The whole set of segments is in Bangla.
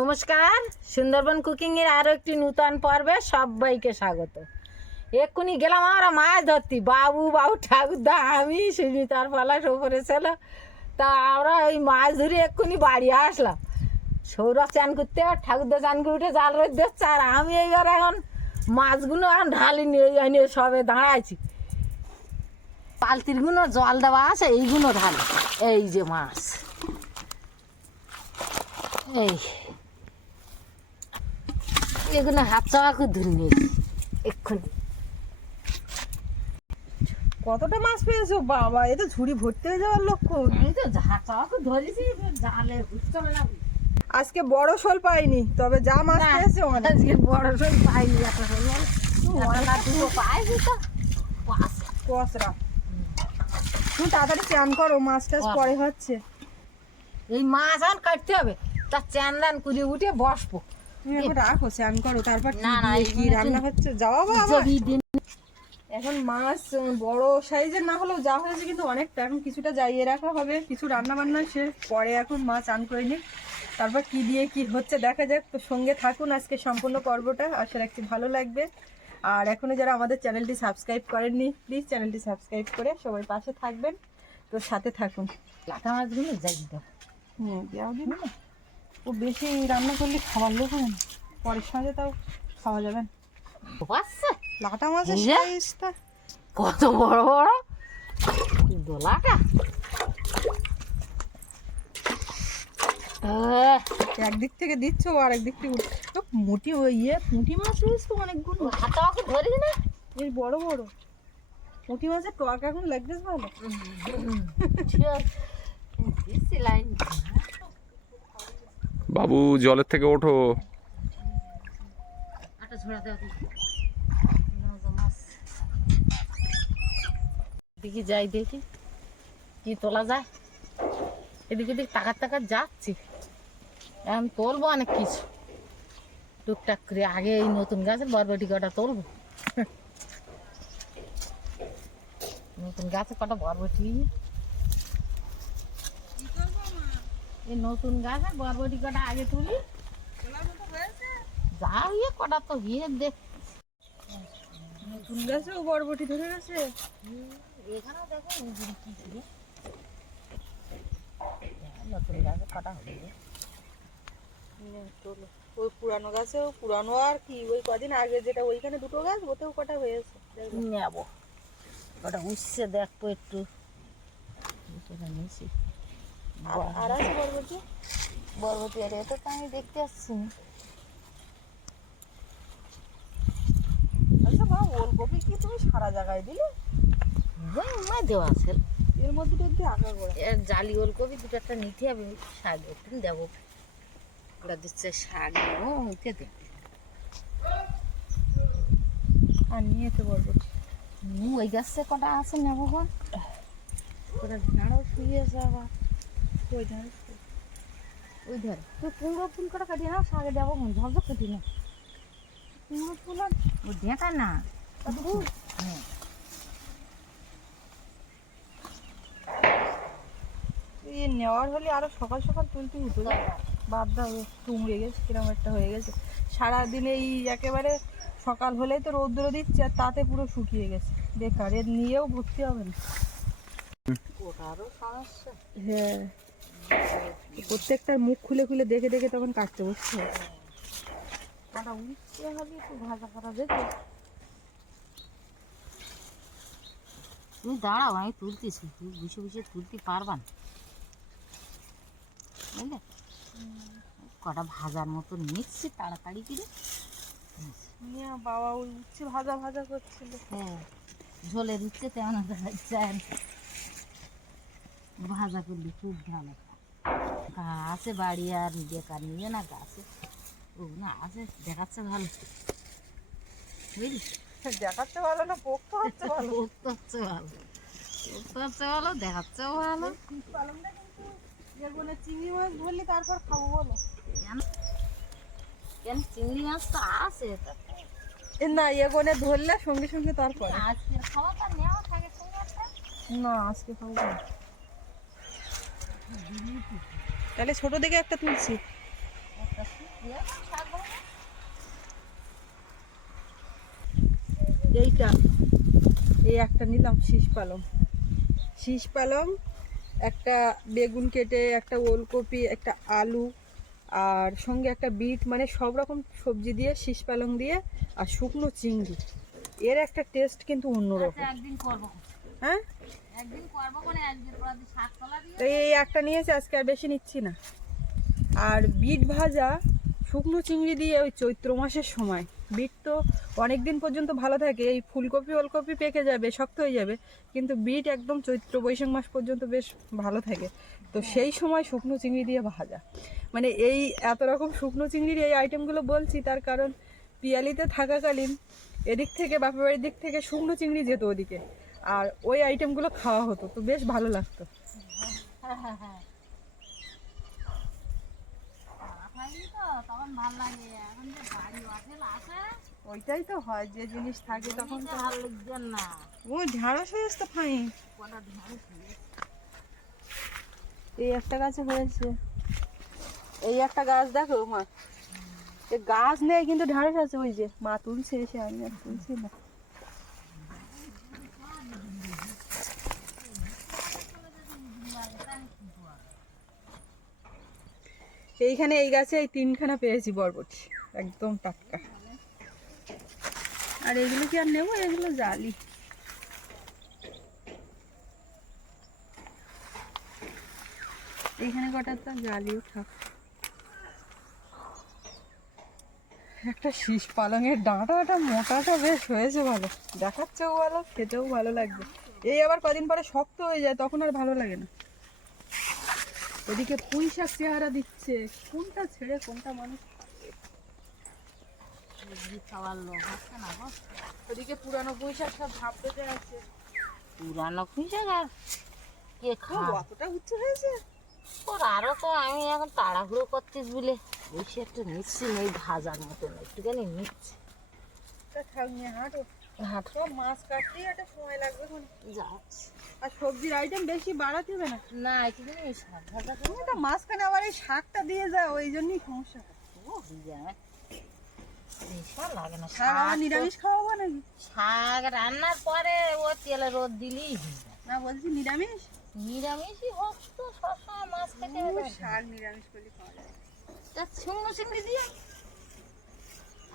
নমস্কার, সুন্দরবন কুকিং এর আরও একটি নূতন পর্বে সবাইকে স্বাগত। এক্ষুনি গেলাম আমরা মাছ ধরতি। বাবু বাবু, ঠাকুরদা, আমি সুমিতার পলাশ ওপরে ছিল। তা আমরা ওই মাছ ধরে এক্ষুনি বাড়ি আসলাম। সৌরভ চান করতে, ঠাকুরদা চান করে উঠে জাল রোদ দিচ্ছে, আর আমি এইবার এখন মাছগুলো এখন ঢালি নিয়ে সবে দাঁড়াইছি। পালতিরগুলো জল দেওয়া আছে, এইগুলো ঢালি। এই যে মাছ। এই। এগুলো হাত চাওয়া করে ধরে নিয়েছি এক্ষুনি। কতটা মাছ পেয়েছ বাবা? এ তো ঝুড়ি ভর্তি হয়ে যাওয়ার লক্ষণ। আমি তো হাত চাওয়া করে ধরেছি জালে বুঝতে না। আজকে বড় শোল পাইনি তবে যা মাছ পেয়েছে অনেক। আজকে বড় সব পাইনি একটা গেল দুটো পাইছি তো কসরা। তুমি তাড়াতাড়ি চান করো মাছ টাছ পরে হচ্ছে। এই মাছ আর কাটতে হবে তা চ্যান দান করে উঠে বসবো। রাখো চান করো তারপর না, না, কি রান্না হচ্ছে? যাওয়া বাবা এখন মাছ বড় সাইজের না হলেও যা হয়েছে কিন্তু অনেকটা এখন কিছুটা যাইয়ে রাখা হবে কিছু রান্না বান্না সে পরে এখন মাছ আন করে নিই তারপর কি দিয়ে কি হচ্ছে দেখা যাক তো সঙ্গে থাকুন আজকে সম্পূর্ণ পর্বটা আশা রাখছি ভালো লাগবে। আর এখনও যারা আমাদের চ্যানেলটি সাবস্ক্রাইব করেননি প্লিজ চ্যানেলটি সাবস্ক্রাইব করে সবাই পাশে থাকবেন। তো সাথে থাকুন। লাটা মাছগুলো যাই দাও। হুম দেওয়া দিন না ও বেশি রান্না করলে খাবার লোক হয় না পরের সঙ্গে তাও খাওয়া যাবে না লাটা মাছের সাইজটা কত বড় বড় দোলাটা একদিক থেকে দিচ্ছ আর একদিক থেকে মুটি ওই ইয়ে পুঁটি মাছ রয়েছে তো অনেকগুলো হাতে ধরিস না বেশ বড় বড় পুঁটি মাছের টক এখন লাগবে ভালো দিচ্ছি লাইন বাবু জলের থেকে ওঠো। দেখি। যাই দেখি, কি তোলা যায়? এদিকে এদিক টাকার টাকা যাচ্ছি। এখন তুলবো অনেক কিছু। টুকটাক করে আগে এই নতুন গাছের বরবটি কটা তুলবো। নতুন গাছে কটা বরবটি। এই নতুন গাছের বরবটি কটা আগে তুলি। যা ইয়ে কটা তো গিয়ে দেখ নতুন গাছেও বরবটি ধরে গেছে? এখানেও দেখো কি ছিল। নতুন গাছে কটা হবে ওই পুরানো গাছেও পুরানো আর কি ওই কদিন আগে যেটা ওইখানে দুটো গাছ ওতেও কটা হয়েছে। নেব। কটা উঠছে দেখব একটু। নিয়েছি আর- আছে বরবটি? বরবটি আর এটা তো আমি দেখতে আসছি আচ্ছা মা ওলকপি কি তুমি সারা জায়গায় দিলে? মা দেওয়া আছে। এর মধ্যে তো একটু আঁকা গোড়া এর জালি ওলকপি দুটো একটা নিতে হবে শাক একটু দেবো। ওরা দিচ্ছে শাক দেবো উঠে দেবো আর নিয়েছে বরবটি। হুম, ওই গাছে কটা আছে নেব গো ওটা ঝাড়ও শুয়েছে আবার ওই ধারে ওই ধরে। তুই কুমড়ো ফুল করে কাটিয়ে নাও শাকে দেবো ঝলঝল কাটি না কুমড়ো ফুল আর ও ডেঁটা না। ফুল হ্যাঁ। এই নেওয়ার হলে আরও সকাল সকাল তুলতে হতো? বাদ দাও তুমড়ে গেছে কিরম একটা হয়ে গেছে। সারাদিন এই একেবারে সকাল হলেই তো রৌদ্র দিচ্ছে আর তাতে পুরো শুকিয়ে গেছে। বেকার এর নিয়েও ভর্তি হবে না। ওটারও সমস্যা। হ্যাঁ। প্রত্যেকটার মুখ খুলে খুলে দেখে দেখে তখন কাটতে বসতে হবে তুমি দাঁড়াও আমি তুলতেছি। তুই বসে বসে তুলতে পারবা না। বুঝলে? কটা ভাজার মতো নিচ্ছি তাড়াতাড়ি করে। নিয়ে বাবা ওই উচ্ছে ভাজা ভাজা করছিল। হ্যাঁ ঝোলে দিচ্ছে তেমন চায় ভাজা করলে খুব ভালো গাছে বাড়ি আর বেকার নিয়ে না গাছে ও না আছে দেখাচ্ছে ভালো। বুঝলি? দেখাচ্ছে ভালো না পোক্ত হচ্ছে ভালো? পোক্ত হচ্ছে ভালো। পোক্ত হচ্ছে ভালো দেখাচ্ছেও ভালো। পালংটা কিন্তু? চিংড়ি মাছ ধরলে তারপর খাব বলো। কেন? কেন চিংড়ি মাছ তো আছে না এগোনে ধরলে সঙ্গে সঙ্গে তারপর। আজকের খাওয়াটা নেওয়া থাকে না আজকে খাব না। তাহলে ছোট দেখে একটা তুলছি। এইটা, এই একটা নিলাম শীষ পালং। শীষ পালং, একটা বেগুন কেটে, একটা ওলকপি, একটা আলু, আর সঙ্গে একটা বিট মানে সব রকম সবজি দিয়ে, শীষ পালং দিয়ে, আর শুকনো চিংড়ি। এর একটা টেস্ট কিন্তু অন্যরকম। একদিন করব। হ্যাঁ? তো এই একটা নিয়েছে আজকে আর বেশি নিচ্ছি না। আর বিট ভাজা শুকনো চিংড়ি দিয়ে ওই চৈত্র মাসের সময়। বিট তো অনেক দিন পর্যন্ত ভালো থাকে এই ফুলকপি ওলকপি পেকে যাবে শক্ত হয়ে যাবে কিন্তু বিট একদম চৈত্র বৈশাখ মাস পর্যন্ত বেশ ভালো থাকে। তো সেই সময় শুকনো চিংড়ি দিয়ে ভাজা। মানে এই এত রকম শুকনো চিংড়ির এই আইটেমগুলো বলছি তার কারণ পিয়ালিতে থাকাকালীন এদিক থেকে বাপের বাড়ির দিক থেকে শুকনো চিংড়ি যেত ওদিকে। আর ওই আইটেমগুলো খাওয়া হতো, তো বেশ ভালো লাগতো। ওইটাই তো হয়, যে জিনিস থাকে তখন তো ভালো না ও তো ফাইন। এই একটা গাছে হয়েছে। এই একটা গাছ দেখো, মা। গাছ নেই, কিন্তু ঢাড়স আছে, ওই যে মা তুলছে এসে আমি আর তুলছি না। এইখানে এই গাছে এই তিনখানা পেয়েছি বরবটি। একদম টাটকা। আর এগুলো কি আর নেব? এগুলো জালি। এইখানে কটা তো জালিও থাক একটা শীষ পালংয়ের ডাঁটাটা মোটাটা বেশ হয়েছে ভালো। দেখাচ্ছেও ভালো, খেতেও ভালো লাগবে। এই আবার কদিন পরে শক্ত হয়ে যায়, তখন আর ভালো লাগে না। ওদিকে পুঁই শাক চেহারা দিচ্ছে। কোনটা ছেড়ে কোনটা মানুষ খাওয়ার লোক না ওদিকে পুরানো পুঁই শাক সব ভাব পেতে আছে। পুরানো আর কে অতটা উচ্চ হয়েছে? ওর আরও তো আমি এখন তাড়াহুড়ো বলে বেশি একটু নিচ্ছি নেই ভাজার মতন। একটুখানি নিচ্ছি। তা থাক নিয়ে হাঁটো। মাছ কাটতেই একটা সময় লাগবে যাচ্ছি। আর সবজির আইটেম বেশি বাড়াতে হবে না। না একটুখানি শাক ভাজা তুমি তো মাঝখানে আবার এই শাকটা দিয়ে যাও ওই জন্যই সমস্যা। করব যায় ভীষণ লাগে না শাক আবার শাক তো- নিরামিষ খাওয়াবো নাকি? শাক রান্নার পরে ও তেলে রোদ দিলেই না বলছি নিরামিষ? নিরামিষই হোক তো সবসময় মাছ খেতে হবে। শাক নিরামিষ করলে খাওয়া যায়। তা শুকনো চিংড়ি দিয়ে?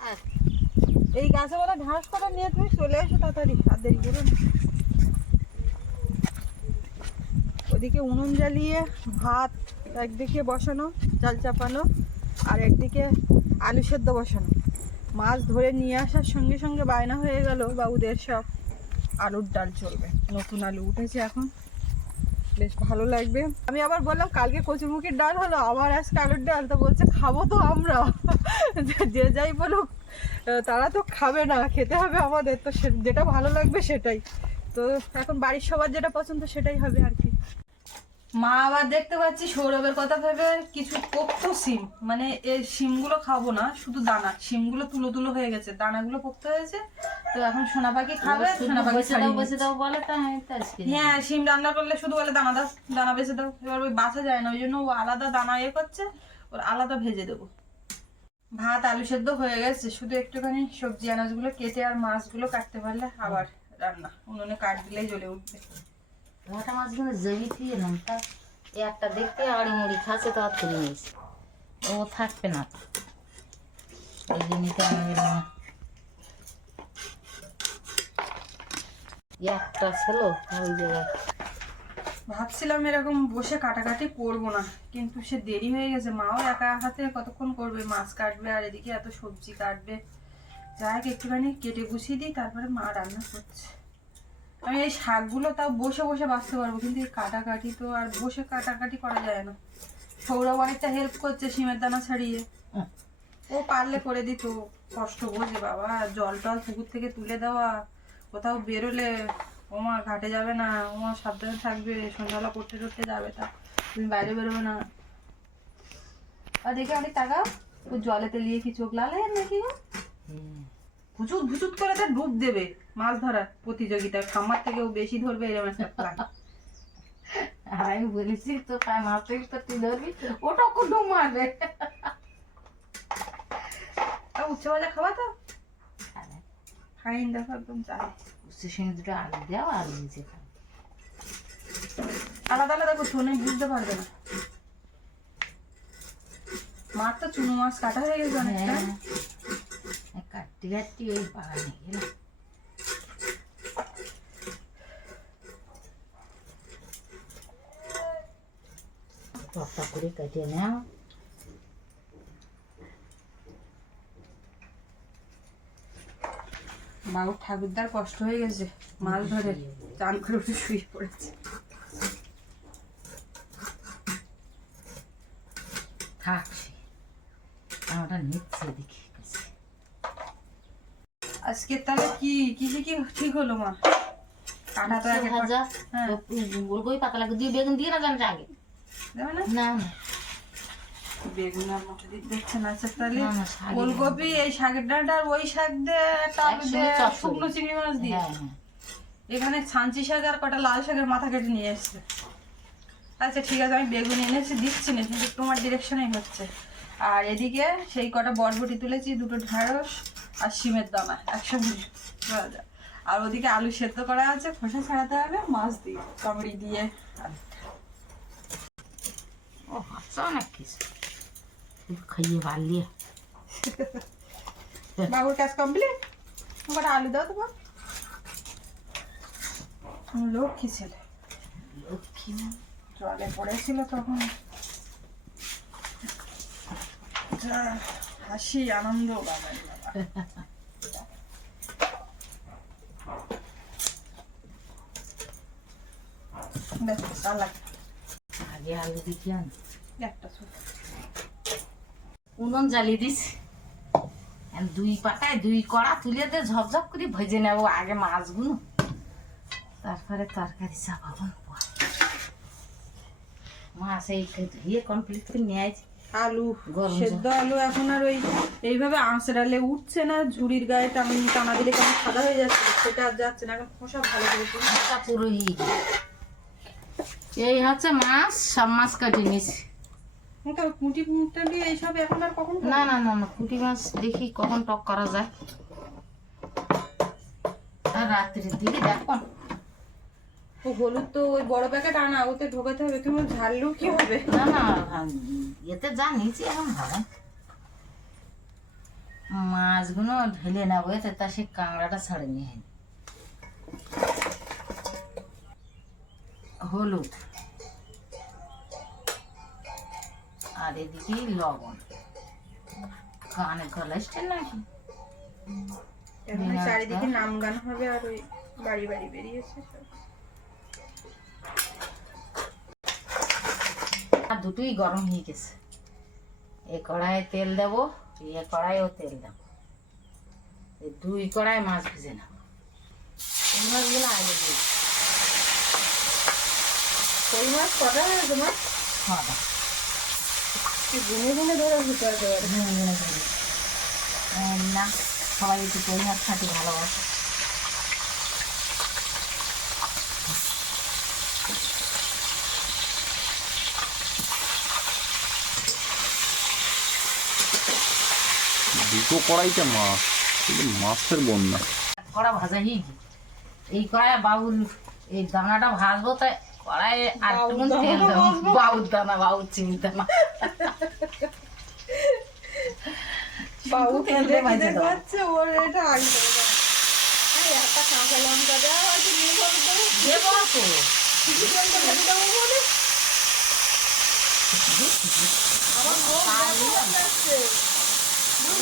আর এই গাছে বলে ঘাস করা নিয়ে তুমি চলে এসো তাড়াতাড়ি আর দেরি করো না। ওদিকে উনুন জ্বালিয়ে ভাত একদিকে বসানো, চাল চাপানো, আর একদিকে আলু সেদ্ধ বসানো। মাছ ধরে নিয়ে আসার সঙ্গে সঙ্গে বায়না হয়ে গেল বাবুদের সব। আলুর ডাল চলবে। নতুন আলু উঠেছে এখন। বেশ ভালো লাগবে। আমি আবার বললাম, কালকে কচুরমুখির ডাল হলো, আবার আজকে আলুর ডাল। তো বলছে, খাব তো আমরা। যে- যাই বলুক, তারা তো খাবে না, খেতে হবে আমাদের। তো যেটা ভালো লাগবে সেটাই। তো এখন বাড়ির সবার যেটা পছন্দ সেটাই হবে আর কি। মা আবার দেখতে পাচ্ছি সৌরভের কথা ভেবে কিছু পোক্ত সিম। মানে এই সিমগুলো খাব না শুধু দানা। সিমগুলো তুলো তুলো হয়ে গেছে। দানাগুলো পোক্ত হয়েছে তো এখন সোনা পাখি খাবে সোনা পাখি বসে দাও বলে হ্যাঁ সিম রান্না করলে শুধু বলে দানা দাও দানা বেছে দাও। এবার ওই বাসা যায় না ওই জন্য ও আলাদা দানা ইয়ে করছে ওর আলাদা ভেজে দেবো। ভাত আলু সেদ্ধ হয়ে গেছে। শুধু একটুখানি সবজি আনাজগুলো কেটে আর মাছগুলো কাটতে পারলে আবার রান্না। উনুনে কাট দিলেই জ্বলে উঠবে। মোটা মাছগুলো জমি দিয়ে এলাম। তা একটা দেখতে আড়ি মুড়ি খাচ্ছে তো আর তুলে নিয়েছি। ও থাকবে না। এই জন্যই তো আমি বললাম, একটা ছিল ওই জায়গায় ভাবছিলাম এরকম বসে কাটাকাটি করব না কিন্তু সে দেরি হয়ে গেছে। মাও একা হাতে কতক্ষণ করবে? মাছ কাটবে আর এদিকে এত সবজি কাটবে। যাই একটুখানি কেটে গুছিয়ে দিই তারপরে মা রান্না করছে। আমি এই শাকগুলো তাও বসে বসে বাঁচতে পারব, কিন্তু কাটাকাটি তো আর বসে কাটাকাটি করা যায় না। সৌরভ অনেকটা হেল্প করছে সিমের দানা ছাড়িয়ে। ও পারলে করে দিত, কষ্ট বোঝে বাবা, জল টল পুকুর থেকে তুলে দেওয়া, কোথাও বেরোলে ওমা ঘাটে যাবে না, ওমা সাবধানে থাকবে, সন্ধ্যাবেলা করতে করতে যাবে তা, তুমি বাইরে বেরোবে না। আর দেখে অনেক টাকা ও জলে তেলিয়ে কি চোখ লাল নাকি গো? ভুচুত ভুচুত করে তো ডুব দেবে মাছ ধরার প্রতিযোগিতা খামার থেকেও বেশি ধরবে এরকম একটা প্ল্যান আমি বলেছি তো মাছ থেকে তো তুই ধরবি ওটা কুটুম মারবে। খাও উচ্ছে ভাজা খাওয়া তো? ফাইন দেখো একদম চাই। উচ্ছের সঙ্গে দুটো আলু দেওয়া আর নিচে খাও। আলাদা আলাদা করছ অনেক বুঝতে পারবে না। মার তো চুনো মাছ কাটা হয়ে গেছে অনেকটা। হ্যাঁ। কাটতে কাটতে ওই বাগানে গেলাম টপটা করে কেটে নাও বাবু ঠাকুরদার কষ্ট হয়ে গেছে মাছ ধরে চান করে উঠে শুয়ে পড়েছে। থাক সে আমরা নিচ্ছে দেখি আজকে তাহলে কি কিসে কি ঠিক হলো মা? কাটা তো এক ভাজা হ্যাঁ। ওলকপি পাতলা করে দিয়ে বেগুন দিয়ে না জানছে আগে। দেবে না? না বেগুন আর মটর দিয়ে দেখছে আচ্ছা তাহলে ফুলকপি এই শাকের আর ওই শাক দিয়ে। শুকনো চিংড়ি মাছ দিয়ে। হ্যাঁ হ্যাঁ। এখানে ছাঞ্চি শাক আর কটা লাল শাকের মাথা কেটে নিয়ে এসছে। আচ্ছা ঠিক আছে আমি বেগুন এনেছি দিচ্ছি না কিন্তু তোমার ডিরেকশনেই হচ্ছে। আর এদিকে সেই কটা বরবটি তুলেছি দুটো ঢেঁড়স আর শিমের দানা একসঙ্গে। আর ওদিকে আলু সেদ্ধ করা আছে খোসা ছাড়াতে হবে মাছ দিয়ে টমেটো দিয়ে। ও আচ্ছা অনেক কিছু। খাইয়ে পারলি বাবুর কাজ কমপ্লিট? কটা আলু দাও তোমার লক্ষ্মী ছেলে। লক্ষ্মী। জলে পড়েছিল তখন। হাসি আনন্দ। আগে আলু দিকে আন। একটা উনুন জ্বালিয়ে দিস দুই পাতায় দুই কড়া তুলে দে ঝপঝপ করে ভেজে নেব আগে মাছগুলো। তারপরে তরকারি চাপাবো। মাছ এই ধুয়ে কমপ্লিট করে নিয়ে আলু সেদ্ধ আলু এখন আর ওই এইভাবে আঁচড়ালে উঠছে না ঝুড়ির গায়ে টান টানা দিলে কেমন সাদা হয়ে যাচ্ছে সেটা আর যাচ্ছে না এখন খোসা ভালো করে তুলে। মাছটা পুরো গেছে। এই হচ্ছে মাছ সব মাছ কেটে নিছি কুটি মুটি এইসব এখন আর কখন না না না না পুঁটি মাছ দেখি কখন টক করা যায়। আর রাত্রির দিকে দেখো। ও হলুদ তো ওই বড় প্যাকেট আনা ওতে ঢোকাতে হবে। তুমি ঝাড়লেও কি হবে? না না এতে যা নিয়েছি এখন ভালো মাছগুলো ঢেলে নেব এতে তা সে কাঁকড়াটা ছাড়ে নিয়ে হলুদ। আর এদিকে লবণ। কানে গলাইছে নাকি? চারিদিকে নাম গান হবে আর ওই বাড়ি বাড়ি বেরিয়েছে সব। আর দুটোই গরম হয়ে গেছে। এ কড়াইয়ে তেল দেবো এ কড়াইও তেল দেবো। এই দুই কড়াই মাছ ভেজে নেব। এই মাছগুলো আগে দিই কই মাছ কটা হয়েছে ছটা। কি গুনে গুনে ধরে ভিতরে ভেঙে ভেঙে ভেঙে। এই না সবাই একটু কই মাছ খাতে ভালোবাসে। দুটো কড়াইতে মাছ। মাছের বন্যা। কড়া ভাজা হয়ে গিয়ে এই কড়াই বাবুল এই দানাটা ভাজবো তাই কড়াইয়ে আর বাবুর তেল দেবো। বাবুর দানা বাবুর চিনি দানা। বাবু তেল তেলে দিয়ে ভাজে। খাচ্ছে ওর এটা আগে একটা কাঁচা লঙ্কা দেওয়া হয়তো নিয়ে যাব দেবো তো। কিছু লঙ্কা ভেজে দেবো বলে। আমার মুখ বেঁধে যাচ্ছে বুঝলে হ্যাঁ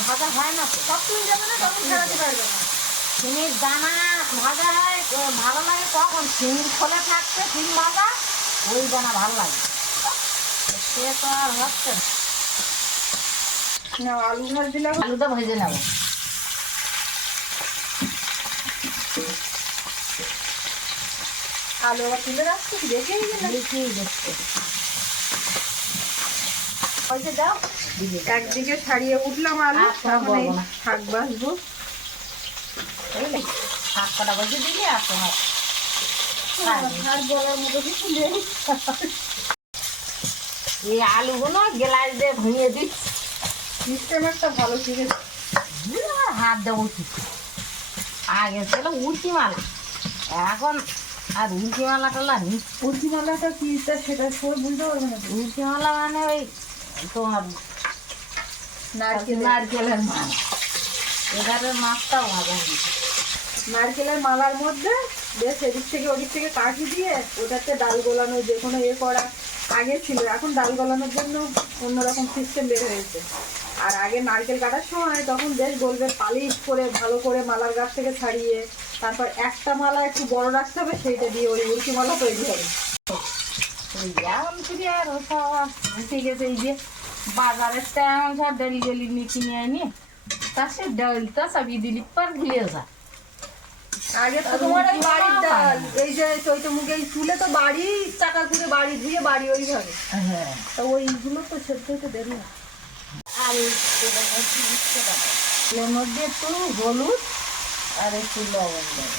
ভাজা হয় না কখন যাবে না? তখন ছাড়াতে পারবে না। শিঙের দানা ভাজা হয় ভালো লাগে কখন শিঙির খোলে থাকছে শিং ভাজা ওই দানা ভালো লাগে। সে তো আর হচ্ছে না। আলু ভাজি দিলাম। আলুটা ভেজে নেব। আলু আবার তুলে রাখছি দেখেই দেখেই দেখতে একদিকে ছাড়িয়ে উঠলাম আলু আর কোনো এখন এই বলব না। শাক বাসবো শাক কটা বসে দিলি এই আলুগুলো গ্লাস দিয়ে ভুঁয়ে দিচ্ছি সিস্টেম একটা ভালো শিখেছে হাত দেবো উঠি। আগে ছিল উঠি এখন আর উঠি মালা টালা নেই উর্জিমালাটা কি সেটা সব বুঝতে পারবে না। তো। উঠি মালা মানে ওই তোমার নারকেল নারকেলের মাছ এবারের মাছটাও ভাজা হয়েছে নারকেলের মালার মধ্যে বেশ এদিক থেকে ওদিক থেকে কাঠি দিয়ে ওটাতে ডাল গোলানো যে কোনো এ করা আগে ছিল এখন ডাল গলানোর জন্য অন্যরকম সিস্টেম বের হয়েছে। আর আগে নারকেল কাটার সময় তখন বেশ বলবে পালিশ করে ভালো করে মালার গাছ থেকে ছাড়িয়ে তারপর একটা মালা একটু বড় রাখতে হবে সেইটা দিয়ে ওই উল্কি মালা তৈরি হবে। ওই এখন ফিরে আর সব উঠে গেছে এই যে বাজারের তো সব ডেলি ডেলি নিয়ে কিনে আনি তা সে ডালটা সবই দিলি পার ভুলে যা। আগে তো তোমার ওই বাড়ির ডাল এই যে চৈতমুখে এই চুলে তো বাড়ি চাকা ঘুরে বাড়ি ধুয়ে বাড়ি হ্যাঁ। তো ওইগুলো তো সেদ্ধ হতে দেরি না। আর এর মধ্যে দিচ্ছে টাকা এর মধ্যে একটু হলুদ আর একটু লবণ দেবে।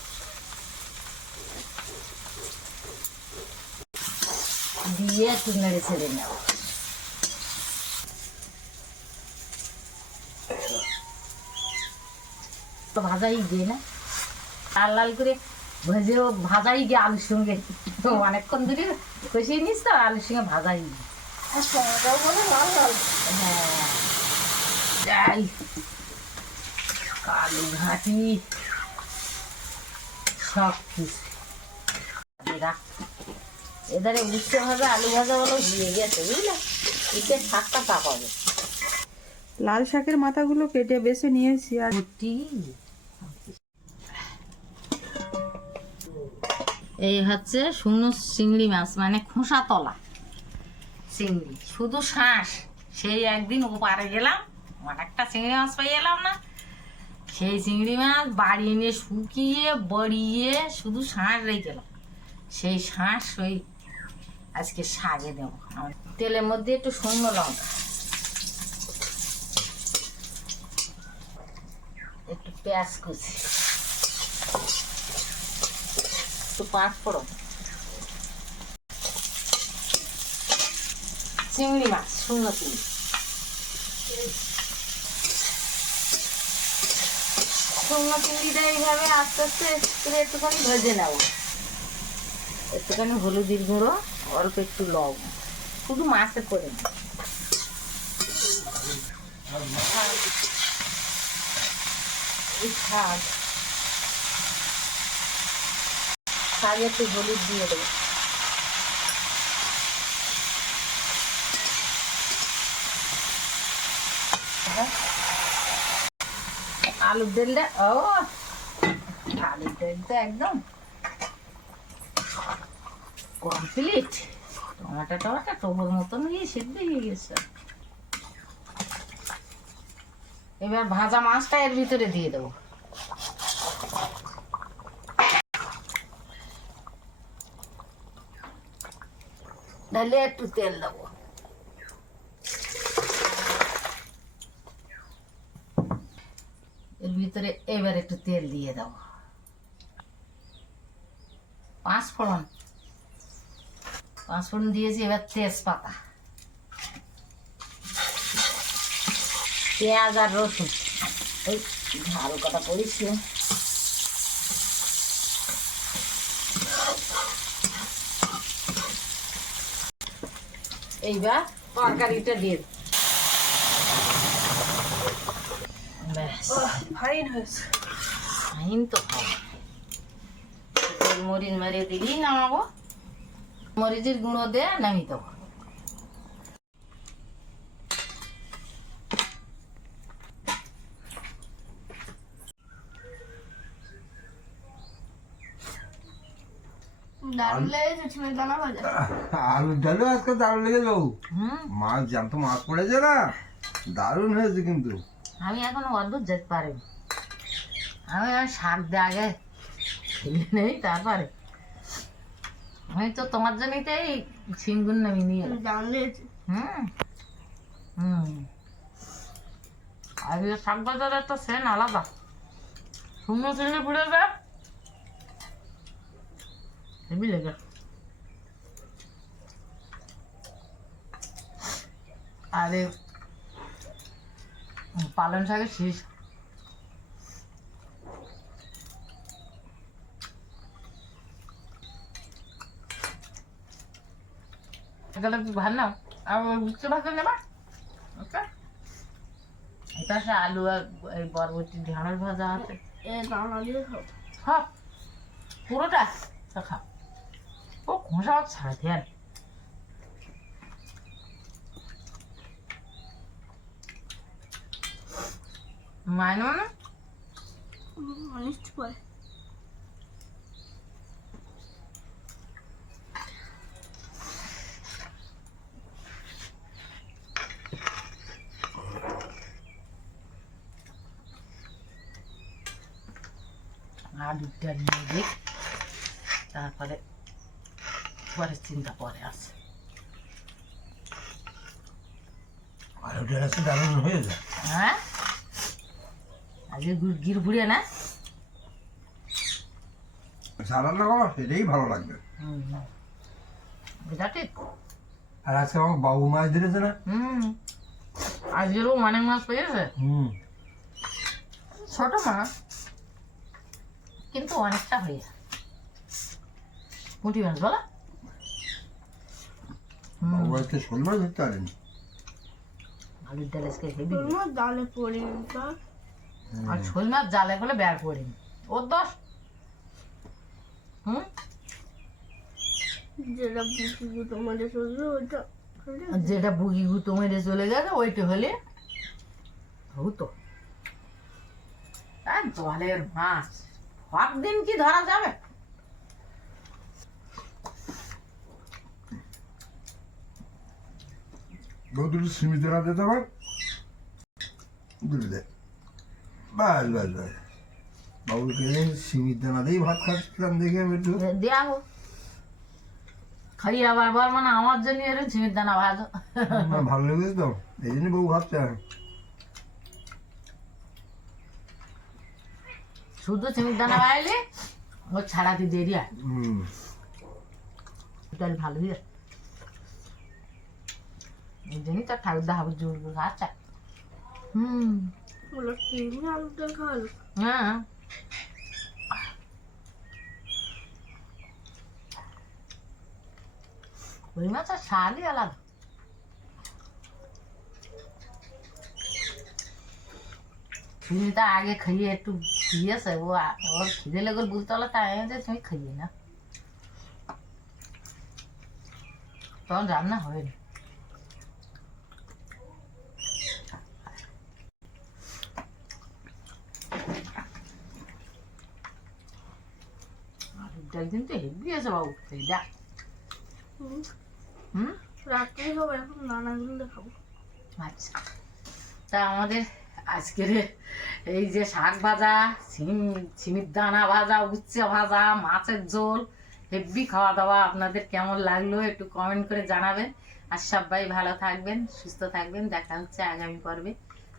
দিয়ে একটু নেড়ে ছেড়ে নেব। তো ভাজাই দিয়ে না? লাল লাল করে ভেজেও ভাজাই গিয়ে আলুর সঙ্গে। তো অনেকক্ষণ ধরে কষিয়ে নিস তো আলুর সঙ্গে ভাজাই গিয়ে লাল হ্যাঁ যাই। কালু ঘাটি। সব কিছু। এরা এধারে উচ্ছে ভাজা আলু ভাজা বলো দিয়ে গেছে বুঝলে? ইতে শাকটা চাপাবে লাল শাকের মাথাগুলো কেটে বেছে নিয়েছি আর এই হচ্ছে শুকনো চিংড়ি মাছ মানে খোসা তলা। চিংড়ি শুধু শ্বাস সেই একদিন ও পারে গেলাম অনেকটা চিংড়ি মাছ পাই এলাম না। সেই চিংড়ি মাছ বাড়ি এনে শুকিয়ে বড়িয়ে শুধু শ্বাস রেখে গেলাম। সেই শ্বাস ওই আজকে শাগে দেবো। তেলের মধ্যে একটু শুকনো লঙ্কা। একটু পেঁয়াজ কুচি। একটু পাঁচ ফোড়ন। চিংড়ি মাছ, শুকনো চিংড়ি। শুকনো চিংড়িটা এইভাবে আস্তে আস্তে একটুখানি ভেজে নেব। একটুখানি হলুদের গুঁড়ো। অল্প একটু লবণ। শুধু মাছে করে শাক একটু হলুদ দিয়ে দেবো। আলুর তেলটা ও! আলুর তেলটা একদম কমপ্লিট। টমাটো টমাটো টবর মতন গিয়ে সিদ্ধ হয়ে গেছে। এবার ভাজা মাছটা এর ভিতরে দিয়ে দেবো। ডালে একটু তেল দেবো। এর ভিতরে এবার একটু তেল দিয়ে দেবো। পাঁচ ফোড়ন পাঁচ ফোড়ন দিয়েছি এবার তেজপাতা। পেঁয়াজ আর রসুন। এই ঝাল কথা করিস না। এইবার তরকারিটা দিয়ে। ফাইন হয়েছে। ফাইন তো মরিচ মেরে দিলেই নামাবো। মরিচের গুঁড়ো দিয়ে নামিয়ে দেবো। আলুর ডালও আজকে দারুণ লেগে যাব হুম। মাছ জ্যান্ত মাছ পড়েছে না? দারুণ হয়েছে কিন্তু। আমি এখন অদ্ভুত যেতে পারিনি। আমি আর শাক দিয়ে আগে নেই তারপরে। আমি তো তোমার জন্যই তো এই সিঙ্গুর নামি নিয়ে হুম? হুম। আর শাক বাজারের তো সেন আলাদা। শুকনো চিংড়ি পুড়ে যায়। হেবি লেগে। আরে পালং শাকের শীষ। নাও আর উচ্চ ভাত নেবা? ওকে? এটা সে আলু আর এই বরবটি ঢেঁড়স ভাজা আছে। পুরোটা? খাও। ও খোসা ছাড়া দেন মাইনে মানে মিষ্টি পরে নিয়ে দিই তারপরে পরে চিন্তা পরে আছে আলুটা আছে দারুণ হয়েছে হ্যাঁ আজকে গির ভুড়ে না সারান না সেটাই ভালো লাগবে হুম ঠিক আর আজকে আমার বাবু মাছ ধরেছে না হুম আজকেরও অনেক মাছ পেয়েছে হুম ছোট মাছ কিন্তু অনেকটা হয়ে যায়। পুঁটি মাছ বলো। বাবু আজকে শোল মাছ ধরতে পারেনি? আলুর ডাল আজকে হেভি ডালে পড়ে আর শোল মাছ জালে বলে বের করিনি ওর দোষ? হুম? যেটা বুঝি তোমাদের চলবে ওইটা যেটা বুগি গুতো মেরে চলে গেছে ওইটা হলে হতো। আর জলের মাছ। সব দিন কি ধরা যাবে? দুটো সিমিতে না দিতে পার? দুটো দে বাস বাস বাস বাবুকে সিমির দানা দিয়েই ভাত খাচ্ছিলাম দেখে আমি একটু। দেয়া হোক। খাই আবার বল মানে আমার জন্য এরকম ছিমির দানা ভাজো ভালো লেগেছে তো। এই জন্য বউ ভাবছে শুধু ছিমির দানা ভাজলে ও ছাড়াতে দেরি হয়। হুম। ডাল ভালোই হয়। এই জন্যই তো ঠাকুরদা হাবুর জোর আচ্ছা। হুম। হ্যাঁ। ওই আলাদা। সুমিতা আগে খাইয়ে একটু দিয়েছে ও ওর খিদে লেগে বলতে হলো তাই যে তুমি খাইয়ে না। তখন রান্না হয়নি। আলুর ডাল কিন্তু হেভি আছে বাবু এই দেখ। হুম, রাত্রে খাব এখন নানাগুলো খাব আচ্ছা। তা আমাদের আজকের এই যে শাক ভাজা সিম সিমির দানা ভাজা, উচ্ছে ভাজা, মাছের ঝোল হেভি খাওয়া দাওয়া আপনাদের কেমন লাগল একটু কমেন্ট করে জানাবেন। আর সবাই ভালো থাকবেন, সুস্থ থাকবেন। দেখা হচ্ছে আগামী পর্বে।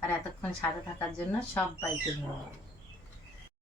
আর এতক্ষণ সাথে থাকার জন্য সবাইকে ধন্যবাদ।